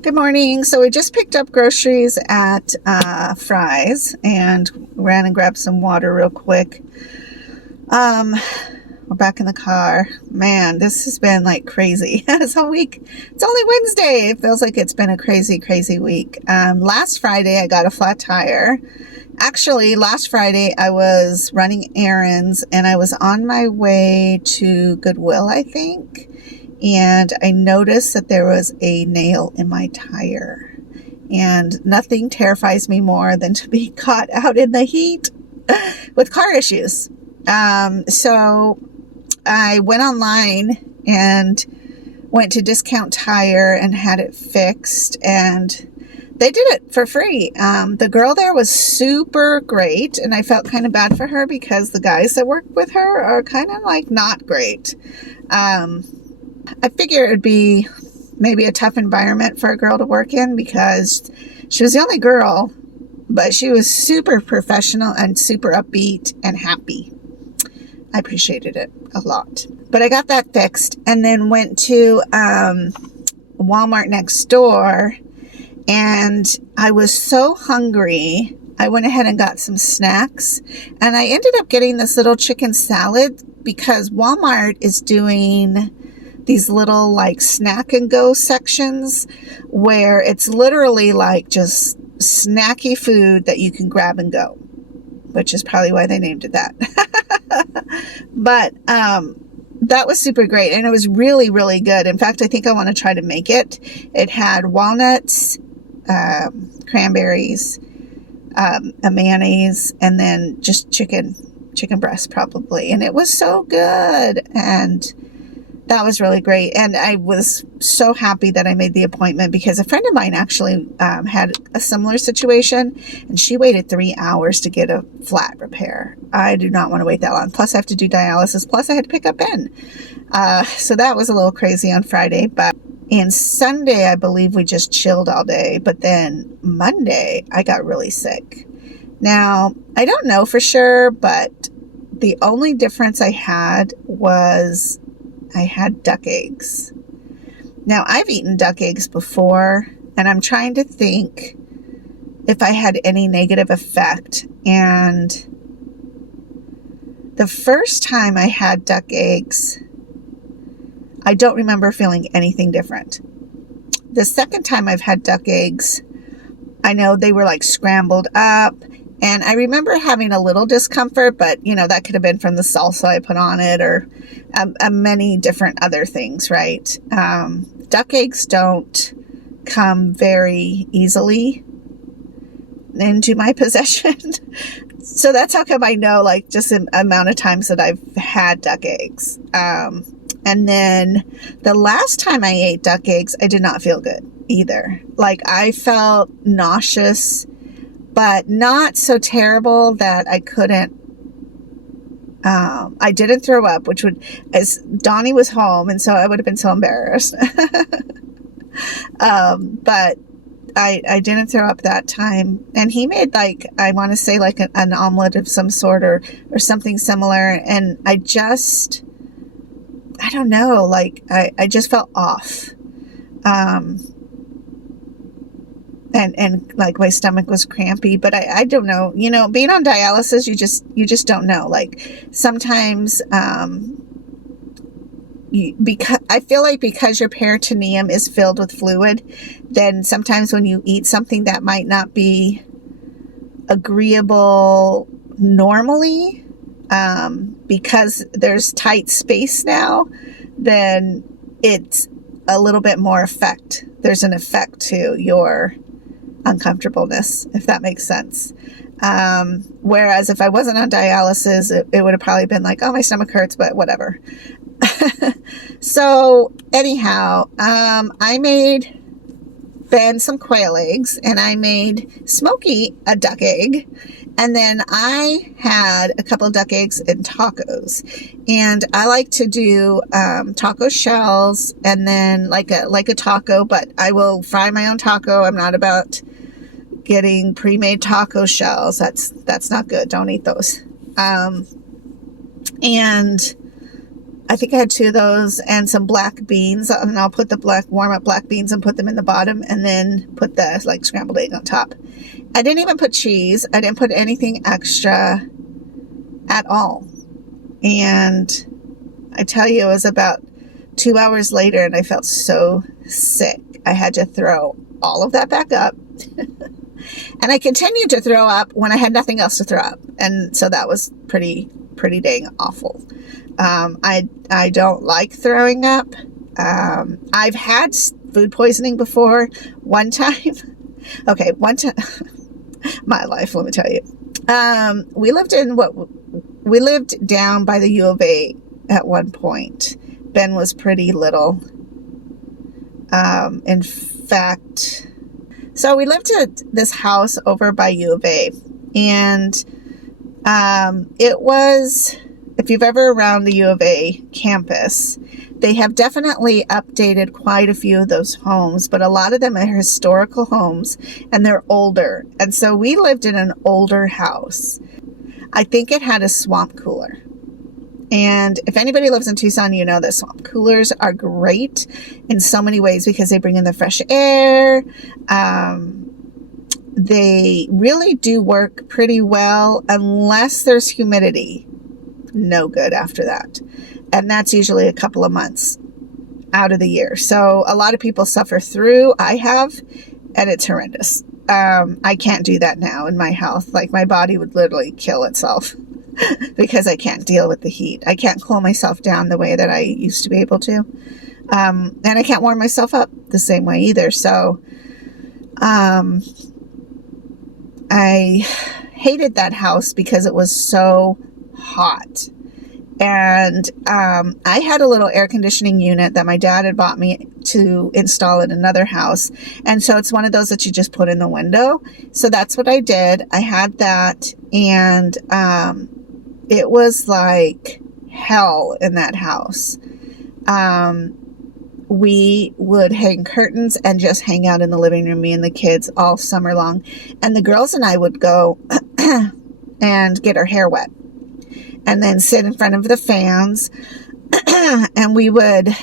Good morning. So we just picked up groceries at Fry's and ran and grabbed some water real quick. We're back in the car. Man, this has been like crazy. This whole week. It's only Wednesday. It feels like it's been a crazy, crazy week. Last Friday, I got a flat tire. Actually, last Friday, I was running errands and I was on my way to Goodwill, I think. And I noticed that there was a nail in my tire. And nothing terrifies me more than to be caught out in the heat with car issues. So I went online and went to Discount Tire and had it fixed, and they did it for free. The girl there was super great, and I felt kind of bad for her because the guys that work with her are kind of like not great. I figure it would be maybe a tough environment for a girl to work in because she was the only girl, but she was super professional and super upbeat and happy. I appreciated it a lot. But I got that fixed and then went to Walmart next door, and I was so hungry. I went ahead and got some snacks, and I ended up getting this little chicken salad because Walmart is doing these little like snack and go sections where it's literally like just snacky food that you can grab and go, which is probably why they named it that. But that was super great, and it was really, really good. In fact, I think I want to try to make it. It had walnuts, cranberries, a mayonnaise, and then just chicken breast probably. And it was so good, and that was really great. And I was so happy that I made the appointment because a friend of mine actually had a similar situation, and she waited 3 hours to get a flat repair. I do not want to wait that long. Plus I have to do dialysis. Plus I had to pick up Ben. So that was a little crazy on Friday. And Sunday, I believe we just chilled all day. But then Monday, I got really sick. Now, I don't know for sure, but the only difference I had was I had duck eggs. Now, I've eaten duck eggs before, and I'm trying to think if I had any negative effect. And the first time I had duck eggs, I don't remember feeling anything different. The second time I've had duck eggs, I know they were like scrambled up, and I remember having a little discomfort, but that could have been from the salsa I put on it or many different other things, right? Duck eggs don't come very easily into my possession. So that's how come I know, like, just the amount of times that I've had duck eggs. And then the last time I ate duck eggs, I did not feel good either. Like, I felt nauseous, but not so terrible that I couldn't. I didn't throw up, which would, as Donnie was home, and so I would have been so embarrassed. But I didn't throw up that time. And he made, like, I want to say like an omelet of some sort or something similar. And I don't know, like I just felt off. And like my stomach was crampy, but I don't know, being on dialysis, you just don't know. Like sometimes, because I feel like because your peritoneum is filled with fluid, then sometimes when you eat something that might not be agreeable normally, because there's tight space now, then it's a little bit more effect. There's an effect to your uncomfortableness, if that makes sense. Whereas if I wasn't on dialysis, it would have probably been like, oh, my stomach hurts, but whatever. So anyhow, I made Ben some quail eggs, and I made Smokey a duck egg. And then I had a couple of duck eggs and tacos, and I like to do taco shells, and then like a taco, but I will fry my own taco. I'm not about getting pre-made taco shells. That's not good. Don't eat those. And I think I had 2 of those and some black beans, and I'll put the warm up black beans and put them in the bottom, and then put the like scrambled egg on top. I didn't even put cheese. I didn't put anything extra at all. And I tell you, it was about 2 hours later and I felt so sick. I had to throw all of that back up. And I continued to throw up when I had nothing else to throw up. And so that was pretty dang awful. I don't like throwing up. I've had food poisoning before. One time, my life, let me tell you. We lived down by the U of A at one point. Ben was pretty little. In fact, so we lived at this house over by U of A, and it was, if you've ever around the U of A campus, they have definitely updated quite a few of those homes, but a lot of them are historical homes and they're older. And so we lived in an older house. I think it had a swamp cooler. And if anybody lives in Tucson, you know that swamp coolers are great in so many ways because they bring in the fresh air. They really do work pretty well unless there's humidity. No good after that. And that's usually a couple of months out of the year. So a lot of people suffer through. I have, and it's horrendous. I can't do that now in my health. Like my body would literally kill itself because I can't deal with the heat. I can't cool myself down the way that I used to be able to. And I can't warm myself up the same way either. So I hated that house because it was so hot. And I had a little air conditioning unit that my dad had bought me to install at another house. And so it's one of those that you just put in the window. So that's what I did. I had that, and it was like hell in that house. We would hang curtains and just hang out in the living room, me and the kids, all summer long. And the girls and I would go and get our hair wet and then sit in front of the fans. And we would,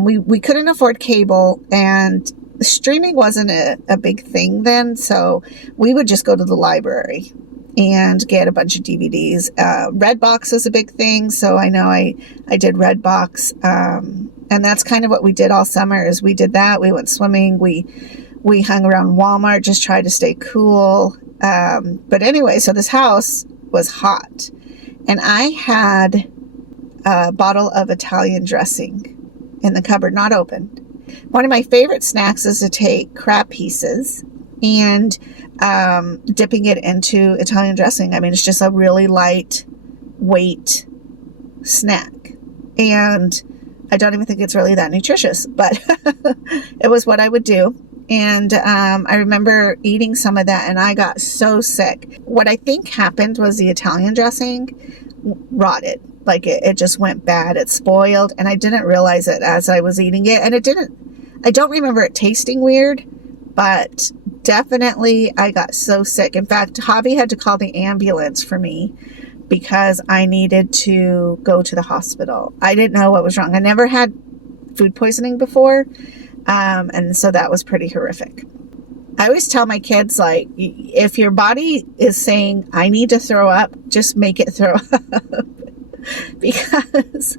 we couldn't afford cable, and streaming wasn't a big thing then. So we would just go to the library and get a bunch of DVDs. Redbox is a big thing. So I know I did Redbox. And that's kind of what we did all summer is we did that. We went swimming. We hung around Walmart, just tried to stay cool. But anyway, so this house was hot, and I had a bottle of Italian dressing in the cupboard, not opened. One of my favorite snacks is to take crab pieces and dipping it into Italian dressing. I mean, it's just a really light weight snack. And I don't even think it's really that nutritious, but it was what I would do. And I remember eating some of that, and I got so sick. What I think happened was the Italian dressing rotted. Like it just went bad. It spoiled, and I didn't realize it as I was eating it. And I don't remember it tasting weird, but definitely I got so sick. In fact, Javi had to call the ambulance for me because I needed to go to the hospital. I didn't know what was wrong. I never had food poisoning before. And so that was pretty horrific. I always tell my kids, like, if your body is saying, I need to throw up, just make it throw up. Because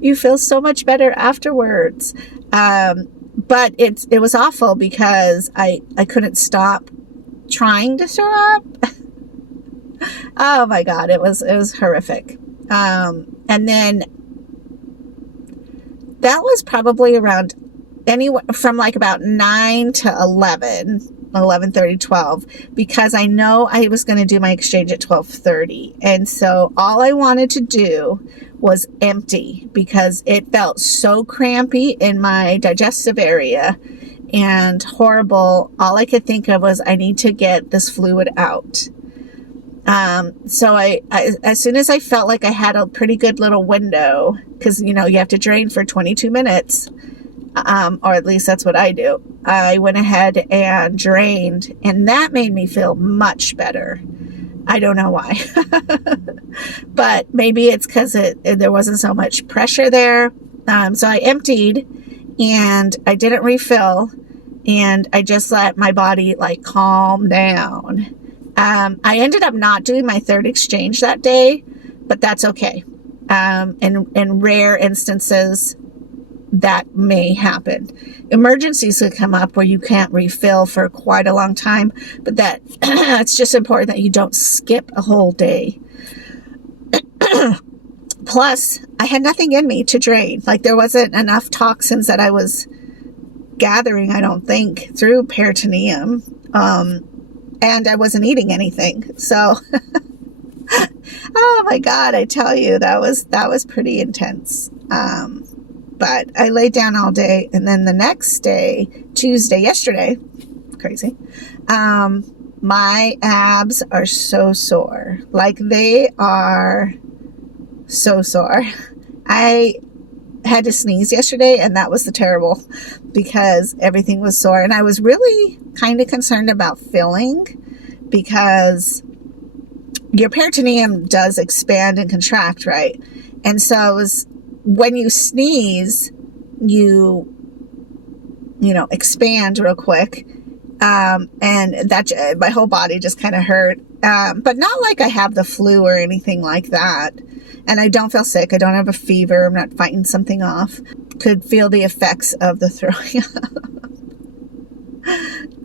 you feel so much better afterwards. But it was awful because I couldn't stop trying to throw up. Oh my God, it was horrific. And then that was probably around anywhere from like about 9 to 11:30, 12, because I know I was going to do my exchange at 12:30. And so all I wanted to do was empty because it felt so crampy in my digestive area and horrible. All I could think of was I need to get this fluid out. So I as soon as I felt like I had a pretty good little window, because, you know, you have to drain for 22 minutes, or at least that's what I do. I went ahead and drained, and that made me feel much better. I don't know why. But maybe it's because there wasn't so much pressure there. So I emptied and I didn't refill, and I just let my body like calm down. I ended up not doing my third exchange that day, but that's okay. In rare instances, that may happen. Emergencies could come up where you can't refill for quite a long time, but that it's just important that you don't skip a whole day. Plus, I had nothing in me to drain. Like, there wasn't enough toxins that I was gathering, I don't think, through peritoneum. And I wasn't eating anything. So, oh my God, I tell you, that was pretty intense. But I laid down all day, and then the next day, Tuesday, yesterday, crazy, my abs are so sore. Like, they are so sore. I had to sneeze yesterday, and that was terrible because everything was sore. And I was really kind of concerned about filling, because your peritoneum does expand and contract, right? And so it was, when you sneeze, you expand real quick. And that, my whole body just kind of hurt. But not like I have the flu or anything like that. And I don't feel sick. I don't have a fever. I'm not fighting something off. Could feel the effects of the throwing up.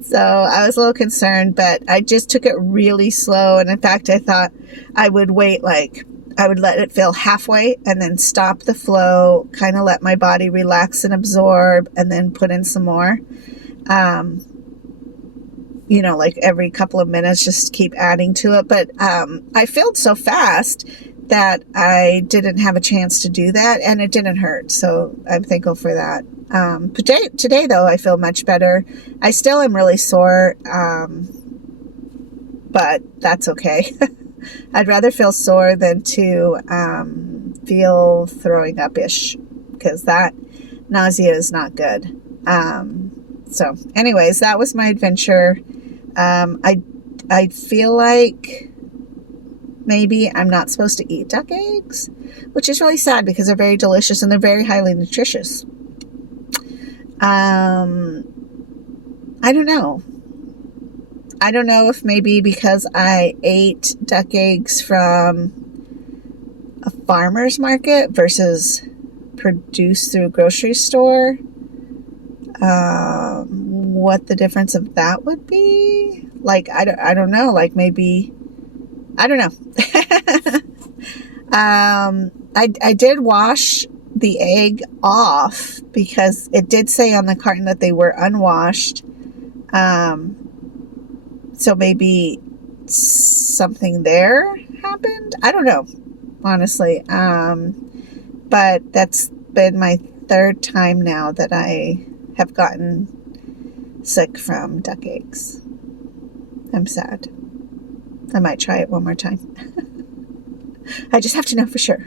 So I was a little concerned, but I just took it really slow. And in fact, I thought I would wait, I would let it fill halfway and then stop the flow, kind of let my body relax and absorb, and then put in some more. Like every couple of minutes, just keep adding to it. But I filled so fast that I didn't have a chance to do that, and it didn't hurt. So I'm thankful for that. Today, though, I feel much better. I still am really sore, but that's okay. I'd rather feel sore than to feel throwing up-ish, because that nausea is not good. So anyways, that was my adventure. I feel like maybe I'm not supposed to eat duck eggs, which is really sad because they're very delicious and they're very highly nutritious. I don't know. I don't know if maybe because I ate duck eggs from a farmer's market versus produced through a grocery store, what the difference of that would be. Like, I don't know. Like, maybe, I don't know. I did wash the egg off because it did say on the carton that they were unwashed. So maybe something there happened. I don't know, honestly. But that's been my third time now that I have gotten sick from duck eggs. I'm sad. I might try it one more time. I just have to know for sure.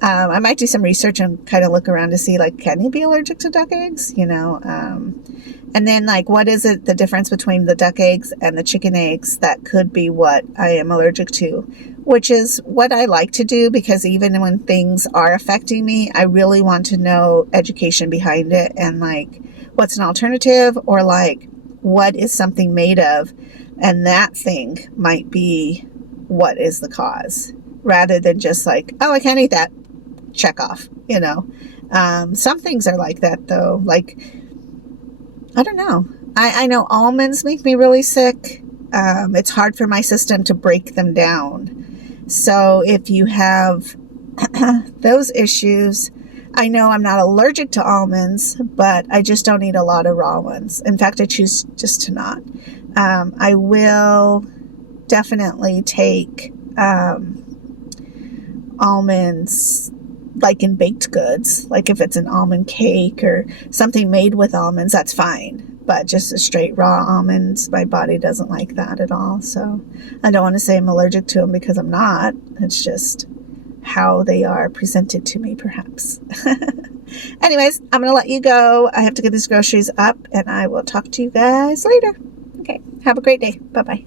I might do some research and kind of look around to see, like, can you be allergic to duck eggs? And then, like, what is it, the difference between the duck eggs and the chicken eggs that could be what I am allergic to, which is what I like to do, because even when things are affecting me, I really want to know education behind it and, like, what's an alternative, or, like, what is something made of, and that thing might be what is the cause, rather than just like, oh, I can't eat that, check off, Some things are like that, though. Like, I don't know. I know almonds make me really sick. It's hard for my system to break them down. So if you have those issues, I know I'm not allergic to almonds, but I just don't eat a lot of raw ones. In fact, I choose just to not. I will definitely take almonds, like in baked goods, like if it's an almond cake or something made with almonds, that's fine. But just a straight raw almonds, my body doesn't like that at all. So I don't want to say I'm allergic to them, because I'm not. It's just how they are presented to me, perhaps. Anyways, I'm going to let you go. I have to get these groceries up, and I will talk to you guys later. Okay, have a great day. Bye-bye.